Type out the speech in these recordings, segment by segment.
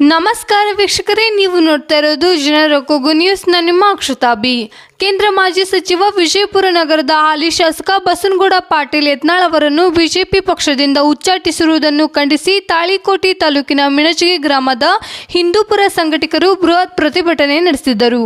ನಮಸ್ಕಾರ ವೀಕ್ಷಕರೇ, ನೀವು ನೋಡ್ತಾ ಇರೋದು ಜನರ ಕೊಗು ನ್ಯೂಸ್, ನಾನು ನಿಮ್ಮ ಅಕ್ಷತಾಬಿ. ಕೇಂದ್ರ ಮಾಜಿ ಸಚಿವ ವಿಜಯಪುರ ನಗರದ ಹಾಲಿ ಶಾಸಕ ಬಸನಗೌಡ ಪಾಟೀಲ್ ಯತ್ನಾಳ್ ಅವರನ್ನು ಬಿಜೆಪಿ ಪಕ್ಷದಿಂದ ಉಚ್ಚಾಟಿಸಿರುವುದನ್ನು ಖಂಡಿಸಿ ತಾಳಿಕೋಟಿ ತಾಲೂಕಿನ ಮಿಣಜಿಗೆ ಗ್ರಾಮದ ಹಿಂದೂಪುರ ಸಂಘಟಕರು ಬೃಹತ್ ಪ್ರತಿಭಟನೆ ನಡೆಸಿದರು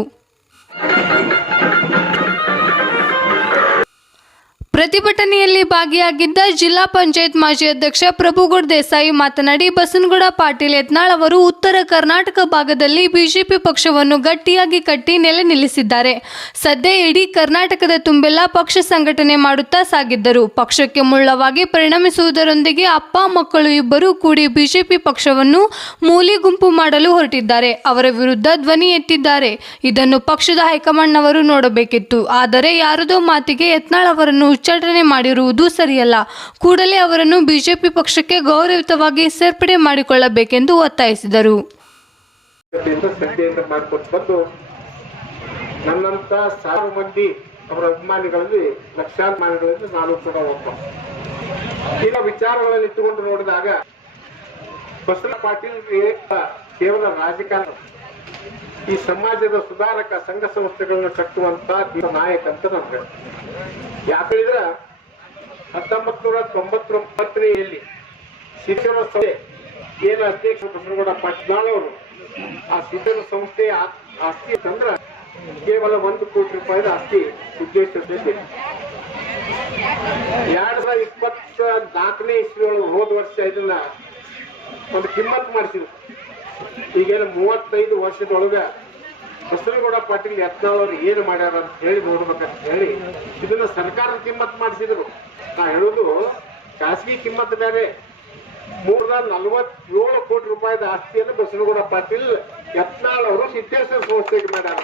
ಪ್ರತಿಭಟನೆಯಲ್ಲಿ ಭಾಗಿಯಾಗಿದ್ದ ಜಿಲ್ಲಾ ಪಂಚಾಯತ್ ಮಾಜಿ ಅಧ್ಯಕ್ಷ ಪ್ರಭುಗೌಡ ದೇಸಾಯಿ ಮಾತನಾಡಿ, ಬಸನಗೌಡ ಪಾಟೀಲ್ ಯತ್ನಾಳ್ ಅವರು ಉತ್ತರ ಕರ್ನಾಟಕ ಭಾಗದಲ್ಲಿ ಬಿಜೆಪಿ ಪಕ್ಷವನ್ನು ಗಟ್ಟಿಯಾಗಿ ಕಟ್ಟಿ ನೆಲೆ ನಿಲ್ಲಿಸಿದ್ದಾರೆ. ಸದ್ಯ ಇಡೀ ಕರ್ನಾಟಕದ ತುಂಬೆಲ್ಲ ಪಕ್ಷ ಸಂಘಟನೆ ಮಾಡುತ್ತಾ ಸಾಗಿದ್ದರು. ಪಕ್ಷಕ್ಕೆ ಮುಳ್ಳವಾಗಿ ಪರಿಣಮಿಸುವುದರೊಂದಿಗೆ ಅಪ್ಪ, ಮಕ್ಕಳು ಇಬ್ಬರು ಕೂಡಿ ಬಿಜೆಪಿ ಪಕ್ಷವನ್ನು ಮೂಲಿ ಗುಂಪು ಮಾಡಲು ಹೊರಟಿದ್ದಾರೆ. ಅವರ ವಿರುದ್ಧ ಧ್ವನಿ ಎತ್ತಿದ್ದಾರೆ. ಇದನ್ನು ಪಕ್ಷದ ಹೈಕಮಾಂಡ್ನವರು ನೋಡಬೇಕಿತ್ತು. ಆದರೆ ಯಾರದೋ ಮಾತಿಗೆ ಯತ್ನಾಳ್ ಅವರನ್ನು ಉಚ್ಚಾಟನೆ ಮಾಡಿರುವುದು ಸರಿಯಲ್ಲ. ಕೂಡಲೇ ಅವರನ್ನು ಬಿಜೆಪಿ ಪಕ್ಷಕ್ಕೆ ಗೌರವಯುತವಾಗಿ ಸೇರ್ಪಡೆ ಮಾಡಿಕೊಳ್ಳಬೇಕೆಂದು ಒತ್ತಾಯಿಸಿದರು. ನನ್ನಂತ ಸಾವಿರ ಮಂದಿ ಅವರ ಅಭಿಮಾನಿಗಳಲ್ಲಿ, ಲಕ್ಷಾಭಿಮಾನಿಗಳಲ್ಲಿ ನಾನು ಕೂಡ ಒಬ್ಬ. ಈಗ ವಿಚಾರಗಳಲ್ಲಿ ಇಟ್ಟುಕೊಂಡು ನೋಡಿದಾಗ ಬಸವ ಪಾಟೀಲ್ ಕೇವಲ ರಾಜಕಾರಣ. ಈ ಸಮಾಜದ ಸುಧಾರಕ ಸಂಘ ಸಂಸ್ಥೆಗಳನ್ನ ಕಟ್ಟುವಂತ ನಾಯಕ ಅಂತ ನಮ್ಗೆ ಯಾಕೆ ಹೇಳಿದ್ರ ಹತ್ತೊಂಬತ್ ನೂರ ತೊಂಬತ್ತೊಂಬತ್ತನೆಯಲ್ಲಿ ಶಿಕ್ಷಣ ಸಂಸ್ಥೆ, ಏನು ಅಧ್ಯಕ್ಷ ಬಸವಗೌಡ ಪಾಟೀಲ್ ಅವರು, ಆ ಶಿಕ್ಷಣ ಸಂಸ್ಥೆ ಆಸ್ತಿ ಅಂತಂದ್ರ ಕೇವಲ ಒಂದು ಕೋಟಿ ರೂಪಾಯಿದ ಆಸ್ತಿ ಉದ್ದೇಶದಲ್ಲಿ. ಎರಡ್ ಸಾವಿರದ ಇಪ್ಪತ್ತ ನಾಲ್ಕನೇ ಇಸ್ವಿ ಹೋದ ವರ್ಷ ಇದನ್ನ ಒಂದು ಕಿಮ್ಮತ್ ಮಾಡಿಸಿದ್ರು. ಈಗೇನು ಮೂವತ್ತೈದು ವರ್ಷದೊಳಗ ಬಸನಗೌಡ ಪಾಟೀಲ್ ಯತ್ನಾಳ್ ಅವ್ರು ಏನು ಮಾಡ್ಯಾರ ಅಂತ ಹೇಳಿ ನೋಡ್ಬೇಕಂತ ಹೇಳಿ ಇದನ್ನ ಸರ್ಕಾರ ಕಿಮ್ಮತ್ ಮಾಡಿಸಿದ್ರು. ನಾ ಹೇಳುದು ಖಾಸಗಿ ಕಿಮ್ಮತ್ ಬೇರೆ. ಮೂರ್ನ ನಲವತ್ತೇಳು ಕೋಟಿ ರೂಪಾಯಿದ ಆಸ್ತಿಯನ್ನು ಬಸನಗೌಡ ಪಾಟೀಲ್ ಯತ್ನಾಳ್ ಅವರು ಸಿದ್ದೇಶ್ವರ ಸಂಸ್ಥೆಗೆ ಮಾಡ್ಯಾರ.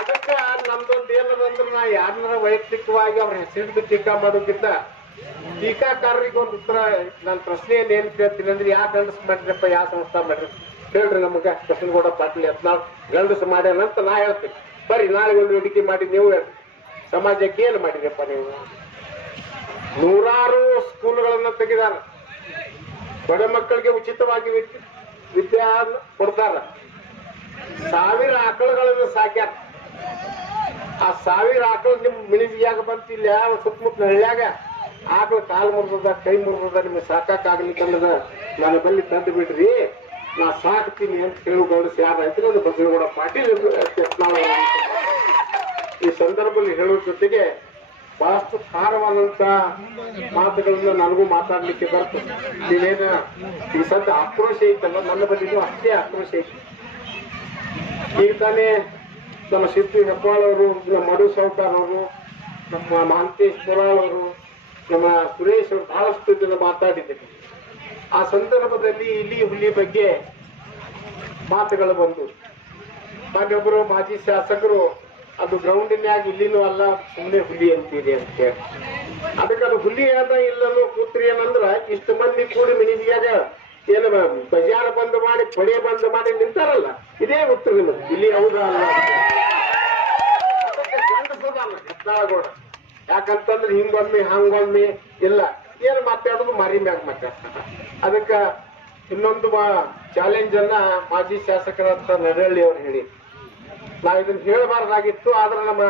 ಅದಕ್ಕೆ ನಮ್ದೊಂದು ಏನದಂದ್ರೆ ನಾ ಯಾರನ್ನ ವೈಯಕ್ತಿಕವಾಗಿ ಅವ್ರ ಹೆಸರಿಟ್ಟು ಟೀಕಾ ಮಾಡೋಕ್ಕಿಂತ ಟೀಕಾಕಾರರಿಗೆ ಒಂದು ಉತ್ತರ ನನ್ನ ಪ್ರಶ್ನೆಯನ್ನು ಏನು ಕೇಳ್ತೀನಿ ಅಂದ್ರೆ ಯಾಕೆ ಗಂಡಸ್ ಮಾಡ್ರಪ್ಪ ಯಾವ ಸಂಸ್ಥೆ ಮಾಡ್ರಿ ಹೇಳ್ರಿ ನಮಗೆ ಕೃಷ್ಣಗೌಡ ಪಾಟೀಲ್ ಯತ್ನಾಳ್ ಗಂಡಸ್ ಮಾಡ್ಯಾನಂತ ನಾ ಹೇಳ್ತೀನಿ ಬರ್ರಿ ನಾಳೆ ಒಂದು ವೇದಿಕೆ ಮಾಡಿ ನೀವು ಹೇಳ್ರಿ ಸಮಾಜಕ್ಕೆ ಏನು ಮಾಡಿದ್ರಪ್ಪ ನೀವು ನೂರಾರು ಸ್ಕೂಲ್ಗಳನ್ನ ತೆಗಿದಾರ ಬಡ ಮಕ್ಕಳಿಗೆ ಉಚಿತವಾಗಿ ವಿದ್ಯೆ ಕೊಡ್ತಾರ ಸಾವಿರ ಆಕಳುಗಳನ್ನು ಸಾಕ್ಯಾರ ಆ ಸಾವಿರ ಆಕಳು ನಿಮ್ ಮಿಣಿಜಿಯಾಗ ಬಂತು ಇಲ್ಲಿ ಯಾವ ಸುತ್ತಮುತ್ತ ಹಳ್ಳ್ಯಾಗ ಆಕಳು ಕಾಲು ಮುರಿದ ಕೈ ಮುರಿದ ನಿಮ್ಗೆ ಸಾಕಾಗ್ಲಿಕ್ಕಂದ್ರ ನನ್ನ ಬಲ್ಲಿ ತಂದು ಬಿಡ್ರಿ ನಾ ಸಾಕ್ತೀನಿ ಅಂತ ಹೇಳು ಗೌಡಸ್ ಯಾರ ಐತಿ ಅದು ಬಸವೇಗೌಡ ಪಾಟೀಲ್ ಈ ಸಂದರ್ಭದಲ್ಲಿ ಹೇಳುವ ಜೊತೆಗೆ ಬಹಳಷ್ಟು ಸಾರವಾದಂತ ಮಾತುಗಳನ್ನ ನನಗೂ ಮಾತಾಡ್ಲಿಕ್ಕೆ ಬರ್ತದೆ ನೀವೇನ ಈ ಸದ್ಯ ಆಕ್ರೋಶ ಐತಲ್ಲ, ನನ್ನ ಬಗ್ಗೆ ಅಷ್ಟೇ ಆಕ್ರೋಶ ಐತಿ. ಈಗ ತಾನೇ ನಮ್ಮ ಶಿಲ್ಪಿ ಹೆಬ್ಬಾಳ್ ಅವರು, ನಮ್ಮ ಮಡು ಸೌಕಾರ್ ಅವರು, ನಮ್ಮ ಮಹಾಂತೇಶ್ ಪುರಾಳ್ ಅವರು ನಮ್ಮ ಸುರೇಶ್ ಅವರು ಬಹಳಷ್ಟು ಜನ ಮಾತಾಡಿದ್ದಾರೆ. ಆ ಸಂದರ್ಭದಲ್ಲಿ ಇಲ್ಲಿ ಹುಲಿ ಬಗ್ಗೆ ಮಾತುಗಳು ಬಂದು ಹಾಗೊಬ್ಬರು ಮಾಜಿ ಶಾಸಕರು, ಅದು ಗ್ರೌಂಡಿನ್ಯಾಗ ಇಲ್ಲಿನೂ ಅಲ್ಲ ಸುಮ್ಮನೆ ಹುಲಿ ಅಂತೀರಿ ಅಂತ ಹೇಳಿ. ಅದಕ್ಕೆ ಅದು ಹುಲಿ ಅದ ಇಲ್ಲನೋ ಕೂತ್ರಿ ಏನಂದ್ರ, ಇಷ್ಟು ಮಂದಿ ಕೂಡಿ ಮಿನಿಜಿಯಾಗ ಏನು ಬಜಾರ್ ಬಂದ್ ಮಾಡಿ, ಪಡೆ ಬಂದ್ ಮಾಡಿ ನಿಂತಾರಲ್ಲ, ಇದೇ ಉತ್ತರ ಇಲ್ಲಿ ಹೌದಾ ಅಲ್ಲ ಯಾಕಂತಂದ್ರೆ ಹಿಂಗೊಮ್ಮೆ ಹಂಗೊಮ್ಮೆ ಇಲ್ಲ. ಏನು ಮಾತಾಡೋದು ಮರಿ ಮ್ಯಾಗ ಮಾತಾಡ್ತಾರ ಅದಕ್ಕ ಇನ್ನೊಂದು ಚಾಲೆಂಜ್ ಅನ್ನ ಮಾಜಿ ಶಾಸಕರಂತ ನರಹಳ್ಳಿ ಅವ್ರು ಹೇಳಿ. ನಾವ್ ಇದನ್ನ ಹೇಳಬಾರ್ದಾಗಿತ್ತು, ಆದ್ರೆ ನಮ್ಮ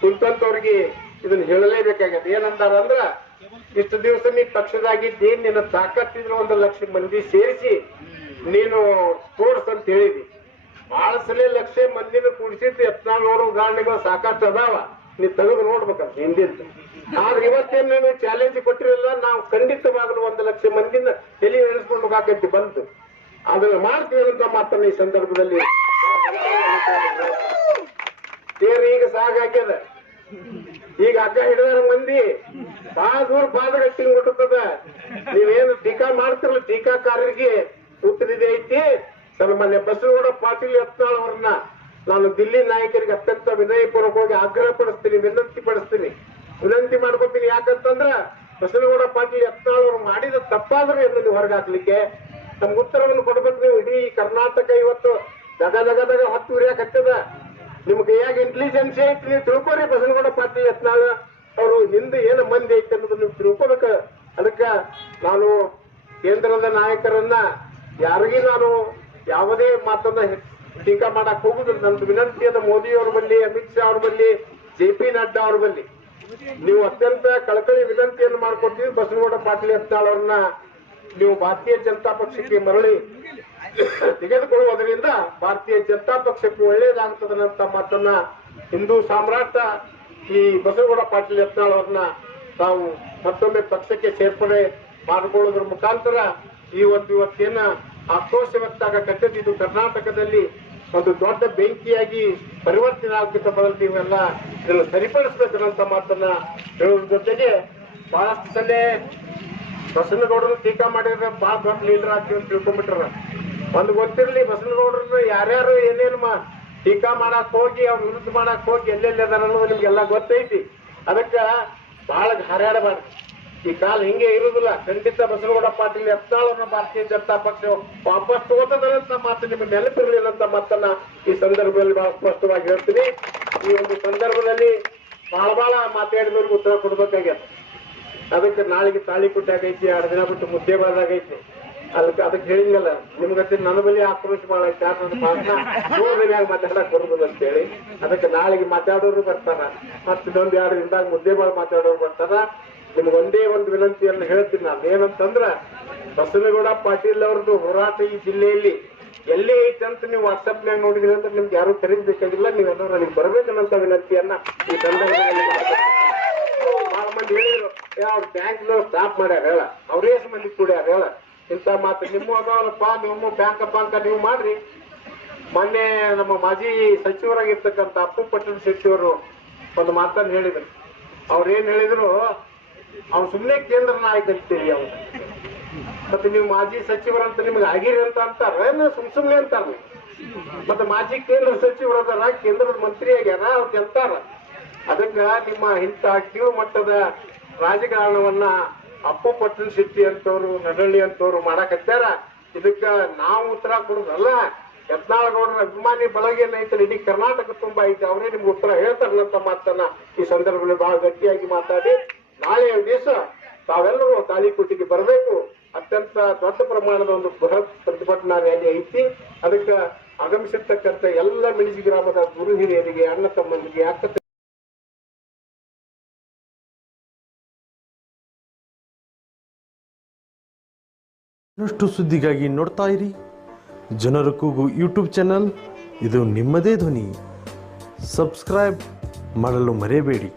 ಕುಂತಂತವ್ರಿಗೆ ಇದನ್ನ ಹೇಳಲೇಬೇಕಾಗತ್ತೆ. ಏನಂತಾರ ಅಂದ್ರ, ಇಷ್ಟು ದಿವಸ ನೀ ಪಕ್ಷದಾಗಿದ್ದಿ, ನಿನ್ನ ತಾಕತ್ತಿದ್ರೆ ಒಂದು ಲಕ್ಷ ಮಂದಿ ಸೇರಿಸಿ ನೀನು ತೋರ್ಸ್ ಅಂತ ಹೇಳಿದಿ. ಬಹಳ ಸಲ ಲಕ್ಷ ಮಂದಿನ ಕೂಡಿಸಿದ್ದು ಯತ್ನಾಳ್ ಉದಾಹರಣೆಗಳು ಸಾಕಷ್ಟು ಅದಾವ. ನೀ ತೆಗೆದು ನೋಡ್ಬೇಕಂತ ಹಿಂದಿದ್ದು ಆದ್ರೆ ಇವತ್ತೇನ್ ನೀವು ಚಾಲೆಂಜ್ ಕೊಟ್ಟಿರಲ್ಲ ನಾವು ಖಂಡಿತವಾಗಲು ಒಂದು ಲಕ್ಷ ಮಂದಿನ ತಲೆ ಎಣಿಸ್ಕೊಂಡು ಹಾಕೈತಿ ಬಂತು ಅದನ್ನ ಮಾಡ್ತೀವಿ ಅಂತ ಮಾತನ್ನ ಈ ಸಂದರ್ಭದಲ್ಲಿ. ತೇರು ಈಗ ಸಾಗಾಕ್ಯದ ಈಗ ಅಕ್ಕ ಹಿಡಿದಾರ ಮಂದಿ, ಬಾಳ ದೂರ ಪಾದಗಟ್ಟಿ ಹುಟ್ಟುತ್ತದ. ನೀವೇನು ಟೀಕಾ ಮಾಡ್ತಿರಲ್ಲ, ಟೀಕಾಕಾರರಿಗೆ ಉತ್ತರಿದೆ ಐತಿ. ಸನ್ಮಾನ್ಯ ಬಸವಗೌಡ ಪಾಟೀಲ್ ಯತ್ನಾಳ್ ಅವ್ರನ್ನ ನಾನು ದಿಲ್ಲಿ ನಾಯಕರಿಗೆ ಅತ್ಯಂತ ವಿನಯಪೂರ್ವಕವಾಗಿ ಆಗ್ರಹ ಪಡಿಸ್ತೀನಿ, ವಿನಂತಿ ಪಡಿಸ್ತೀನಿ. ವಿನಂತಿ ಮಾಡ್ಕೊತೀನಿ ಯಾಕಂತಂದ್ರ ಬಸನಗೌಡ ಪಾಟೀಲ್ ಅವ್ರು ಮಾಡಿದ ತಪ್ಪಾದ್ರೂ ಎಂದು ನೀವು ಹೊರಗಾಕ್ಲಿಕ್ಕೆ? ನಮ್ಗೆ ಉತ್ತರವನ್ನು ಕೊಡ್ಬೇಕು ನೀವು. ಇಡೀ ಕರ್ನಾಟಕ ಇವತ್ತು ದಗ ದಗ ದಗ ಹತ್ತು ಉರಿಯಾಕತ್ತದ. ನಿಮ್ ಕೈಯಾಗ ಇಂಟೆಲಿಜೆನ್ಸ್ ಐತಿ ನೀವು ತಿಳ್ಕೊರಿ ಬಸನಗೌಡ ಪಾಟೀಲ್ ಯತ್ನಾಳ ಅವರು ಹಿಂದೆ ಏನು ಮಂದಿ ಐತಿ ಅನ್ನೋದು ನೀವು ತಿಳ್ಕೊಬೇಕ. ಅದಕ್ಕ ನಾನು ಕೇಂದ್ರದ ನಾಯಕರನ್ನ ಯಾರಿಗೂ ನಾನು ಯಾವುದೇ ಮಾತನ್ನ ಟೀಕಾ ಮಾಡಕ್ ಹೋಗುದಿಲ್ಲ. ನಂದು ವಿನಂತಿ ಅದ ಮೋದಿ ಅವ್ರ ಬಲ್ಲಿ, ಅಮಿತ್ ಶಾ ಅವ್ರ ಬಲ್ಲಿ, ಜೆ ಪಿ ನಡ್ಡಾ ಅವ್ರ ಬಲ್ಲಿ. ನೀವು ಅತ್ಯಂತ ಕಳಕಳಿ ವಿನಂತಿಯನ್ನು ಮಾಡ್ಕೊಡ್ತೀವಿ. ಬಸವನಗೌಡ ಪಾಟೀಲ್ ಯತ್ನಾಳ್ ಅವ್ರನ್ನ ನೀವು ಭಾರತೀಯ ಜನತಾ ಪಕ್ಷಕ್ಕೆ ಮರಳಿ ತೆಗೆದುಕೊಳ್ಳುವುದರಿಂದ ಭಾರತೀಯ ಜನತಾ ಪಕ್ಷಕ್ಕೆ ಒಳ್ಳೇದಾಗ್ತದನ್ನಂತ ಮಾತನ್ನ ಹಿಂದೂ ಸಾಮ್ರಾಟ ಈ ಬಸವಗೌಡ ಪಾಟೀಲ್ ಯತ್ನಾಳ್ ಅವ್ರನ್ನ ತಾವು ಮತ್ತೊಮ್ಮೆ ಪಕ್ಷಕ್ಕೆ ಸೇರ್ಪಡೆ ಮಾಡಿಕೊಳ್ಳೋದ್ರ ಮುಖಾಂತರ ಈ ಒಂದು ಇವತ್ತೇನ ಆಕ್ರೋಶ ವ್ಯಕ್ತ ಇದು ಕರ್ನಾಟಕದಲ್ಲಿ ಒಂದು ದೊಡ್ಡ ಬೆಂಕಿಯಾಗಿ ಪರಿವರ್ತನೆ ಆಗ್ಬೇಕ ಬದಲು ನೀವೆಲ್ಲ ಇದನ್ನು ಸರಿಪಡಿಸ್ಬೇಕನ್ನಂತ ಮಾತನ್ನ ಹೇಳೋದ್ರ ಜೊತೆಗೆ ಬಹಳಷ್ಟು ಸಲ ಟೀಕಾ ಮಾಡಿದ್ರೆ ಬಹಳ ದೊಡ್ಡ ಲೀಡರ್ ಆಗ್ತೀವಿ ಅಂತ ತಿಳ್ಕೊಂಡ್ಬಿಟ್ರ. ಒಂದು ಗೊತ್ತಿರಲಿ ಬಸವನಗೌಡರನ್ನ ಯಾರ್ಯಾರು ಏನೇನು ಮಾ ಟೀಕಾ ಮಾಡಕ್ ಹೋಗಿ, ಅವ್ರ ವಿರುದ್ಧ ಮಾಡಕ್ ಹೋಗಿ ಎಲ್ಲೆಲ್ಲಿ ಅದಾರ ಅನ್ನೋದು ನಿಮ್ಗೆಲ್ಲ ಗೊತ್ತೈತಿ. ಅದಕ್ಕೆ ಬಹಳ ಹರ್ಯಾಡಬಾರ್ದು ಈ ಕಾಲ ಹಿಂಗೆ ಇರುದಿಲ್ಲ ಖಂಡಿತ ಬಸವಗೌಡ ಪಾಟೀಲ್ ಯತ್ನಾಳನ್ನ ಭಾರತೀಯ ಜನತಾ ಪಕ್ಷ ವಾಪಸ್ ತಗೋತದಂತ ಮಾತು ನಿಮ್ಗೆ ನೆನಪಿರಲಿಲ್ಲ ಅಂತ ಮಾತನ್ನ ಈ ಸಂದರ್ಭದಲ್ಲಿ ಬಹಳ ಸ್ಪಷ್ಟವಾಗಿ ಹೇಳ್ತೀನಿ. ಈ ಒಂದು ಸಂದರ್ಭದಲ್ಲಿ ಬಹಳ ಬಹಳ ಮಾತಾಡಿದವ್ರಿಗೆ ಉತ್ತರ ಕೊಡ್ಬೇಕಾಗ್ಯದ. ಅದಕ್ಕೆ ನಾಳೆಗೆ ತಾಳಿ ಆಗೈತಿ ಎರಡು ದಿನ ಬಿಟ್ಟು ಮುದ್ದೆ ಬಾದಾಗೈತಿ ಅದಕ್ಕೆ ಅದಕ್ಕೆ ಹೇಳಿದ್ನಲ್ಲ ನಿಮ್ಗತ್ತೆ ನನ್ನ ಬಳಿ ಆಕ್ರೋಶ ಬಹಳ ಯಾಕಂದ್ರೆ ಮಾತಾಡಕ್ ಬರುದಿಲ್ಲ ಅಂತ ಹೇಳಿ ಅದಕ್ಕೆ ನಾಳೆಗೆ ಮಾತಾಡೋರು ಬರ್ತಾರ. ಮತ್ತೆ ಇನ್ನೊಂದ್ ಎರಡು ದಿನದಾಗ ಮುದ್ದೆ ಬಾಳ ಮಾತಾಡೋರು ಬರ್ತಾರ. ನಿಮ್ಗೆ ಒಂದೇ ಒಂದು ವಿನಂತಿಯನ್ನು ಹೇಳ್ತೀನಿ ನಾನು. ಏನಂತಂದ್ರ, ಬಸವೇಗೌಡ ಪಾಟೀಲ್ ಅವ್ರದ್ದು ಹೋರಾಟ ಈ ಜಿಲ್ಲೆಯಲ್ಲಿ ಎಲ್ಲೇ ಐತೆ ಅಂತ ನೀವು ವಾಟ್ಸಪ್ನ್ಯಾಗ ನೋಡಿದ್ರಿ ಅಂದ್ರೆ ನಿಮ್ಗೆ ಯಾರು ಖರೀದಬೇಕಾಗಿಲ್ಲ ನೀವೆಲ್ಲರೂ ನನಗೆ ಬರ್ಬೇಕನ್ನಂತ ವಿನಂತಿಯನ್ನ ಈ ಸಂದರ್ಭದಲ್ಲಿ. ಬಹಳ ಮಂದಿ ಹೇಳಿದ್ರು ಅವ್ರ ಬ್ಯಾಂಕ್ ಸ್ಟಾಪ್ ಮಾಡ್ಯಾರ, ಹೇಳ. ಅವ್ರೇ ಮಂದಿ ಕೂಡ್ಯಾರ, ಹೇಳ. ಇಂಥ ಮಾತು ನಿಮ್ಮ ಅದಾವಲ್ಲಪ್ಪ ನಿಮ್ಮ ಬ್ಯಾಂಕ್ ಅಂತ ನೀವು ಮಾಡ್ರಿ. ಮೊನ್ನೆ ನಮ್ಮ ಮಾಜಿ ಸಚಿವರಾಗಿರ್ತಕ್ಕಂಥ ಅಪ್ಪು ಪಟ್ಟಣ ಸಚಿವರು ಒಂದು ಮಾತನ್ನು ಹೇಳಿದ್ರು. ಅವ್ರು ಏನ್ ಹೇಳಿದ್ರು ಅವ್ನು ಸುಮ್ಮನೆ ಕೇಂದ್ರ ನಾಯಕ ಅಂತೀರಿ ಅವ್ನು ಮತ್ತೆ ನೀವು ಮಾಜಿ ಸಚಿವರಂತ ನಿಮ್ಗೆ ಆಗಿರಿ ಅಂತ ಅಂತಾರ? ಸುಮ್ ಸುಮ್ನೆ ಅಂತಾರ ಮತ್ತೆ ಮಾಜಿ ಕೇಂದ್ರ ಸಚಿವರದಾರ ಕೇಂದ್ರದ ಮಂತ್ರಿ ಆಗ್ಯಾರ, ಅವ್ರು ಅಂತಾರ. ಅದಕ್ಕ ನಿಮ್ಮ ಇಂಥ ಕೀಳು ಮಟ್ಟದ ರಾಜಕಾರಣವನ್ನ ಅಪ್ಪು ಪಟ್ಟಣ ಶೆಟ್ಟಿ ಅಂತವ್ರು, ನಡಳ್ಳಿ ಅಂತವ್ರು ಮಾಡಕತ್ತಾರ. ಇದಕ್ಕ ನಾವು ಉತ್ತರ ಕೊಡುದಲ್ಲ. ಯತ್ನಾಳಗೌಡರ ಅಭಿಮಾನಿ ಬಳಗ ಏನೈತಲ್ಲ ಇಡೀ ಕರ್ನಾಟಕ ತುಂಬಾ ಐತೆ. ಅವರೇ ನಿಮ್ಗೆ ಉತ್ತರ ಹೇಳ್ತಾರನ್ನಂತ ಮಾತನ್ನ. ಈ ಸಂದರ್ಭದಲ್ಲಿ ಬಹಳ ಗಟ್ಟಿಯಾಗಿ ಮಾತಾಡಿ. ನಾಳೆ ದಿವಸ ತಾವೆಲ್ಲರೂ ತಾಳಿಕೋಟಿಗೆ ಬರಬೇಕು. ಅತ್ಯಂತ ದೊಡ್ಡ ಪ್ರಮಾಣದ ಒಂದು ಬೃಹತ್ ಪ್ರತಿಭಟನಾ ರ್ಯಾಲಿ ಐತಿ. ಅದಕ್ಕೆ ಆಗಮಿಸಿರ್ತಕ್ಕಂಥ ಎಲ್ಲ ಮಿಣಿಜಿ ಗ್ರಾಮದ ಗುರು ಹಿರಿಯರಿಗೆ, ಅಣ್ಣ ತಮ್ಮಂದಿಗೆ ಅಕ್ಕ ಇನ್ನಷ್ಟು ಸುದ್ದಿಗಾಗಿ ನೋಡ್ತಾ ಇರಿ. ಜನರ ಕೂಗು ಯೂಟ್ಯೂಬ್ ಚಾನಲ್. ಇದು ನಿಮ್ಮದೇ ಧ್ವನಿ. ಸಬ್ಸ್ಕ್ರೈಬ್ ಮಾಡಲು ಮರೆಯಬೇಡಿ.